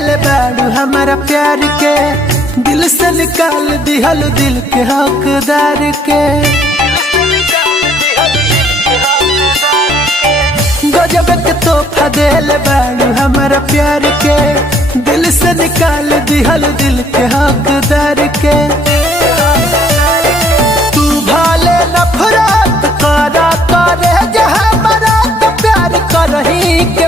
देले बाड़ू हमारा प्यार के, दिल से निकाल दिहल दिल के हकदार के। गजब के तोहफा देले बाड़ू हमारा प्यार के, दिल से निकाल दिहल दिल के हकदार के। तू भाले नफरत करा करे जहाँ मरा तो प्यार करही के